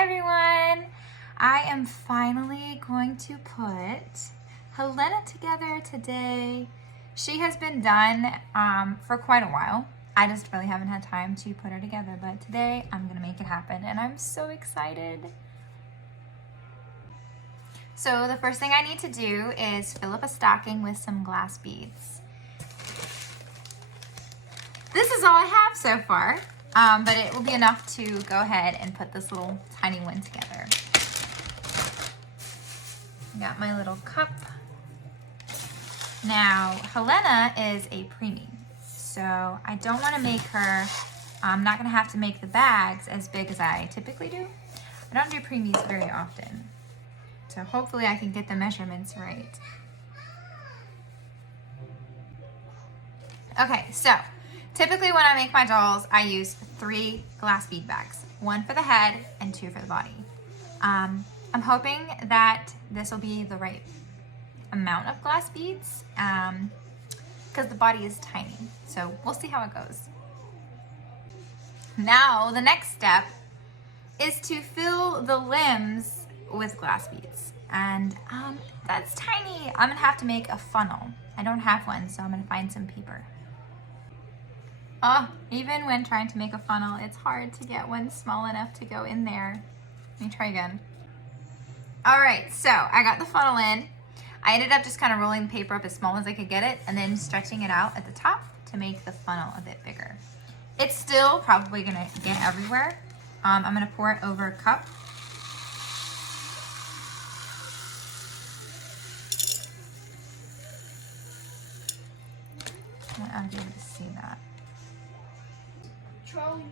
Hi everyone! I am finally going to put Helena together today. She has been done for quite a while. I just really haven't had time to put her together, but today I'm gonna make it happen and I'm so excited. So the first thing I need to do is fill up a stocking with some glass beads. This is all I have so far. But it will be enough to go ahead and put this little tiny one together. Got my little cup. Now, Helena is a preemie, so I don't want to make her, I'm not going to have to make the bags as big as I typically do. I don't do preemies very often, so hopefully I can get the measurements right. Okay, so typically when I make my dolls, I use 3 glass bead bags, 1 for the head and 2 for the body. I'm hoping that this will be the right amount of glass beads because the body is tiny, so we'll see how it goes. Now the next step is to fill the limbs with glass beads, and that's tiny. I'm gonna have to make a funnel. I don't have one, so I'm gonna find some paper. Oh, even when trying to make a funnel, it's hard to get one small enough to go in there. Let me try again. All right, so I got the funnel in. I ended up just kind of rolling the paper up as small as I could get it and then stretching it out at the top to make the funnel a bit bigger. It's still probably gonna get everywhere. I'm gonna pour it over a cup. I'll be able to see that.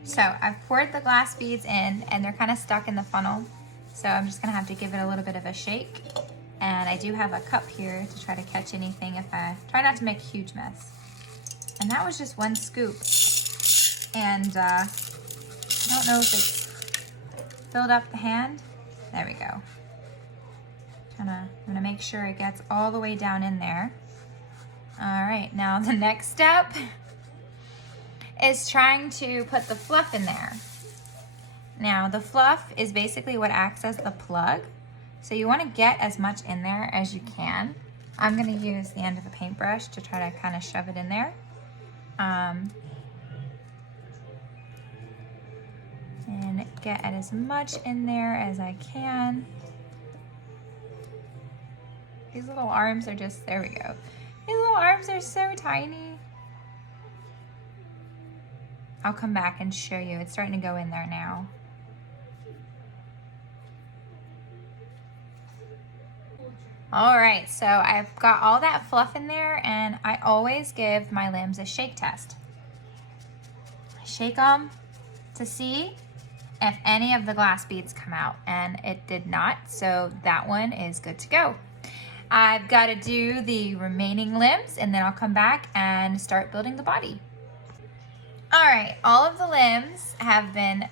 So I've poured the glass beads in and they're kind of stuck in the funnel. So I'm just gonna have to give it a little bit of a shake. And I do have a cup here to try to catch anything if I try not to make a huge mess. And that was just 1 scoop. And I don't know if it's filled up the hand. There we go. I'm gonna make sure it gets all the way down in there. All right, now the next step is trying to put the fluff in there. Now the fluff is basically what acts as the plug. So you want to get as much in there as you can. I'm going to use the end of a paintbrush to try to kind of shove it in there. And get as much in there as I can. These little arms are just, there we go. These little arms are so tiny. I'll come back and show you. It's starting to go in there now. All right, so I've got all that fluff in there and I always give my limbs a shake test. I shake them to see if any of the glass beads come out, and it did not, so that one is good to go. I've got to do the remaining limbs and then I'll come back and start building the body. All right, all of the limbs have been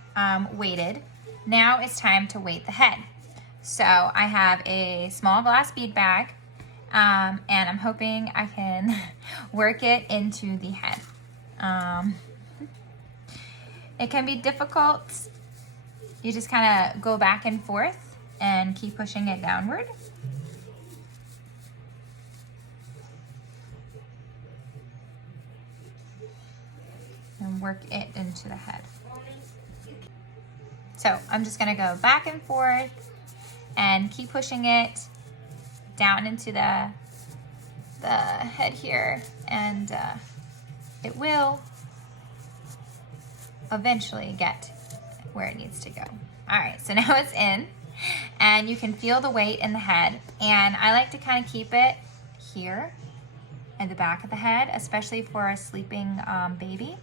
weighted. Now it's time to weight the head. So I have a small glass bead bag and I'm hoping I can work it into the head. It can be difficult. You just kind of go back and forth and keep pushing it downward. And work it into the head. So I'm just gonna go back and forth and keep pushing it down into the head here, and it will eventually get where it needs to go. All right, so now it's in, and you can feel the weight in the head, and I like to kind of keep it here at the back of the head, especially for a sleeping baby.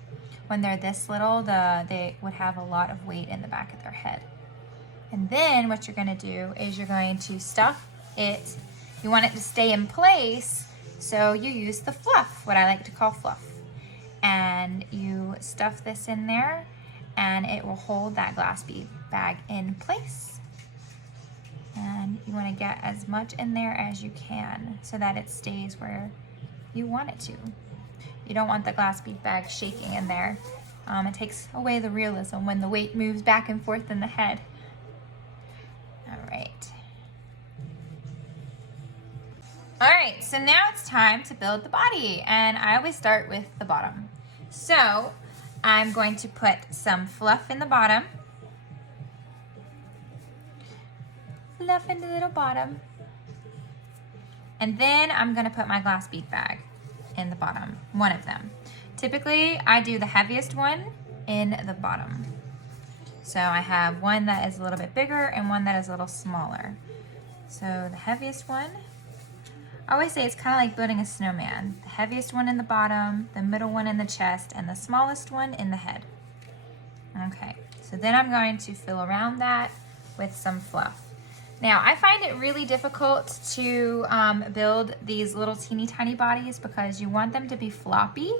When they're this little, they would have a lot of weight in the back of their head. And then what you're gonna do is you're going to stuff it. You want it to stay in place, so you use the fluff, what I like to call fluff. And you stuff this in there and it will hold that glass bead bag in place. And you wanna get as much in there as you can so that it stays where you want it to. You don't want the glass bead bag shaking in there. It takes away the realism when the weight moves back and forth in the head. right. All right, so now it's time to build the body, and I always start with the bottom. So I'm going to put some fluff in the bottom. Fluff in the little bottom. And then I'm gonna put my glass bead bag in the bottom, one of them. Typically, I do the heaviest one in the bottom. So I have one that is a little bit bigger and one that is a little smaller. So the heaviest one, I always say it's kind of like building a snowman. The heaviest one in the bottom, the middle one in the chest, and the smallest one in the head. Okay, so then I'm going to fill around that with some fluff. Now, I find it really difficult to build these little teeny tiny bodies because you want them to be floppy.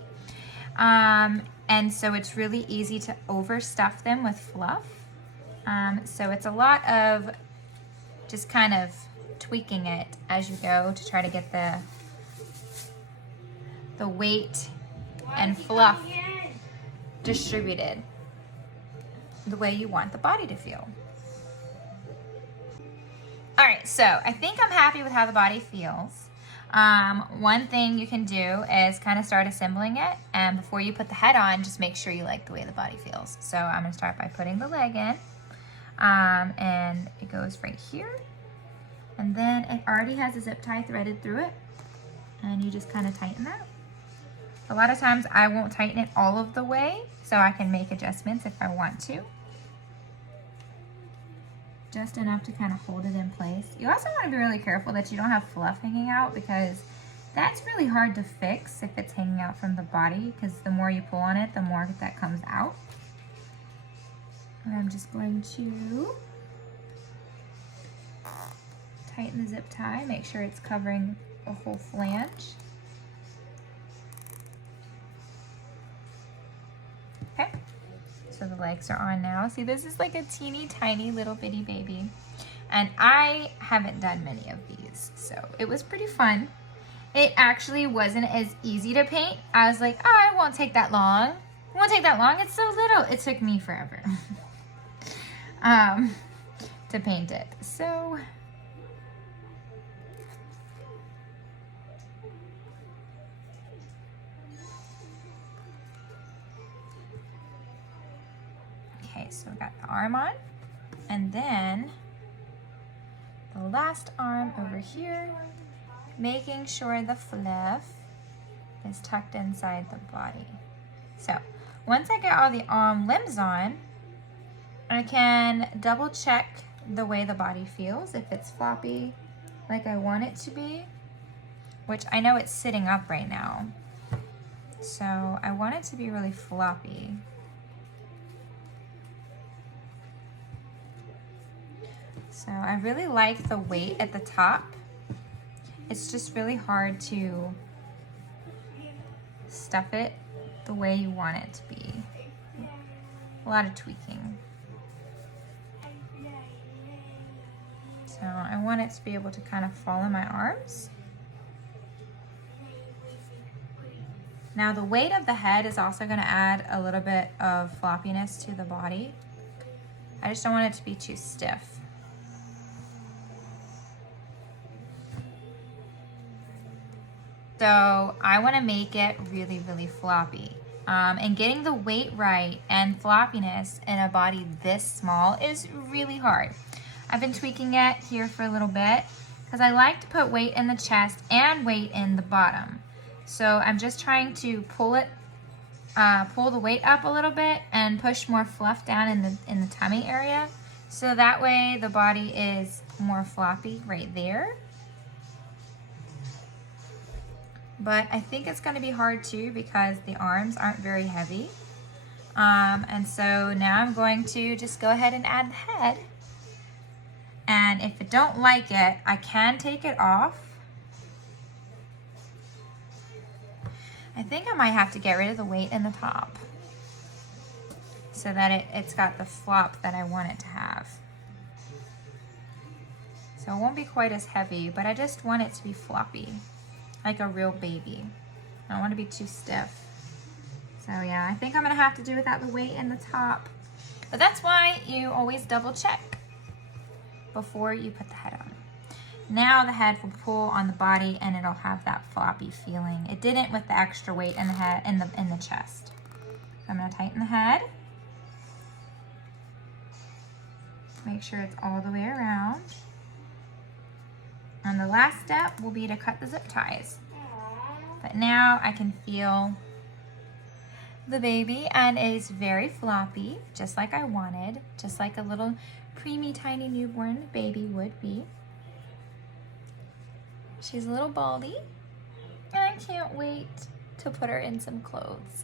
And so it's really easy to overstuff them with fluff. So it's a lot of just kind of tweaking it as you go to try to get the weight and fluff distributed the way you want the body to feel. All right, so I think I'm happy with how the body feels. One thing you can do is kind of start assembling it, and before you put the head on, just make sure you like the way the body feels. So I'm gonna start by putting the leg in, and it goes right here, and then it already has a zip tie threaded through it, and you just kind of tighten that. A lot of times I won't tighten it all of the way, so I can make adjustments if I want to. Just enough to kind of hold it in place. You also want to be really careful that you don't have fluff hanging out, because that's really hard to fix if it's hanging out from the body, because the more you pull on it, the more that comes out. And I'm just going to tighten the zip tie, make sure it's covering the whole flange. Okay. So the legs are on now. See, this is like a teeny tiny little bitty baby. And I haven't done many of these, so it was pretty fun. It actually wasn't as easy to paint. I was like, oh, it won't take that long. It won't take that long, it's so little. It took me forever to paint it. So okay, so we got the arm on, and then the last arm over here, making sure the fluff is tucked inside the body. So once I get all the arm limbs on, I can double check the way the body feels, if it's floppy like I want it to be, which I know it's sitting up right now. So I want it to be really floppy. So I really like the weight at the top. It's just really hard to stuff it the way you want it to be. A lot of tweaking. So I want it to be able to kind of fall in my arms. Now the weight of the head is also going to add a little bit of floppiness to the body. I just don't want it to be too stiff. So I want to make it really, really floppy. And getting the weight right and floppiness in a body this small is really hard. I've been tweaking it here for a little bit because I like to put weight in the chest and weight in the bottom. So I'm just trying to pull the weight up a little bit and push more fluff down in the tummy area. So that way the body is more floppy right there. But I think it's going to be hard too because the arms aren't very heavy. And so now I'm going to just go ahead and add the head. And if I don't like it, I can take it off. I think I might have to get rid of the weight in the top so that it's got the flop that I want it to have. So it won't be quite as heavy, but I just want it to be floppy, like a real baby. I don't want to be too stiff. So yeah, I think I'm gonna have to do without the weight in the top. But that's why you always double check. before you put the head on. Now the head will pull on the body and it'll have that floppy feeling. It didn't with the extra weight in the head, in the chest. So I'm gonna tighten the head. Make sure it's all the way around. And the last step will be to cut the zip ties. But now I can feel the baby, and it is very floppy, just like I wanted, just like a little preemie tiny newborn baby would be. She's a little baldy, and I can't wait to put her in some clothes.